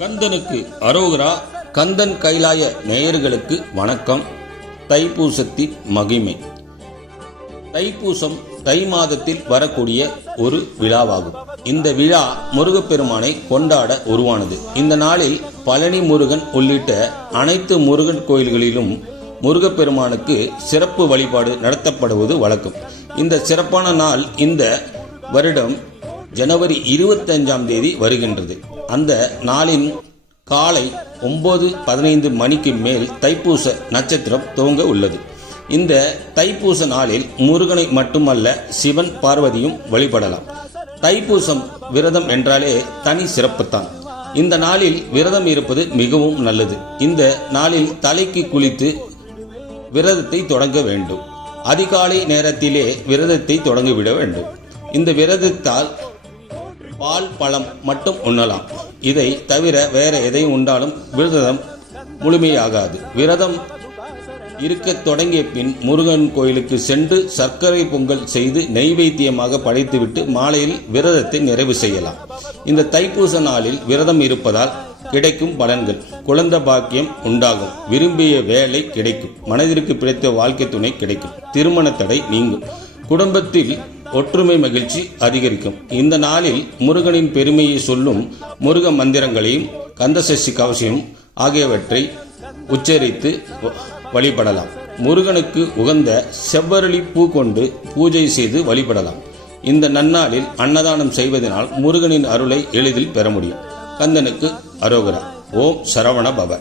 கந்தனுக்கு அரோகரா. கந்தன் கைலாய நேயர்களுக்கு வணக்கம். தைப்பூசத்தின் மகிமை. தைப்பூசம் தை மாதத்தில் வரக்கூடிய ஒரு விழாவாகும். இந்த விழா முருகப்பெருமானை கொண்டாட உருவானது. இந்த நாளில் பழனி முருகன் உள்ளிட்ட அனைத்து முருகன் கோயில்களிலும் முருகப்பெருமானுக்கு சிறப்பு வழிபாடு நடத்தப்படுவது வழக்கம். இந்த சிறப்பான நாள் இந்த வருடம் ஜனவரி 25ஆம் தேதி வருகின்றது. அந்த நாளின் காலை 9:15 மணிக்கு மேல் தைப்பூச நட்சத்திரம் துவங்க உள்ளது. இந்த தைப்பூச நாளில் முருகனை மட்டுமல்ல, சிவன் பார்வதியும் வழிபடலாம். தைப்பூசம் விரதம் என்றாலே தனி சிறப்புத்தான். இந்த நாளில் விரதம் இருப்பது மிகவும் நல்லது. இந்த நாளில் தலைக்கு குளித்து விரதத்தை தொடங்க வேண்டும். அதிகாலை நேரத்திலே விரதத்தை தொடங்கிவிட வேண்டும். இந்த விரதத்தால் பால் பழம் மட்டும் உண்ணலாம். இதை தவிர வேற எதையும் உண்டாலும் விரதம் முழுமையாகாது. விரதம் இருக்க தொடங்கிய பின் முருகன் கோயிலுக்கு சென்று சர்க்கரை பொங்கல் செய்து நெய்வேத்தியமாக படைத்துவிட்டு மாலையில் விரதத்தை நிறைவு செய்யலாம். இந்த தைப்பூச நாளில் விரதம் இருப்பதால் கிடைக்கும் பலன்கள்: குழந்தை பாக்கியம் உண்டாகும், விரும்பிய வேலை கிடைக்கும், மனதிற்கு பிடித்த வாழ்க்கை துணை கிடைக்கும், திருமண தடை நீங்கும், குடும்பத்தில் ஒற்றுமை மகிழ்ச்சி அதிகரிக்கும். இந்த நாளில் முருகனின் பெருமையை சொல்லும் முருக மந்திரங்களையும் கந்தசஷ்டி கவசம் ஆகியவற்றை உச்சரித்து வழிபடலாம். முருகனுக்கு உகந்த செவ்வரளி பூ கொண்டு பூஜை செய்து வழிபடலாம். இந்த நன்னாளில் அன்னதானம் செய்வதனால் முருகனின் அருளை எளிதில் பெற முடியும். கந்தனுக்கு அரோகரா. ஓம் சரவண பவ.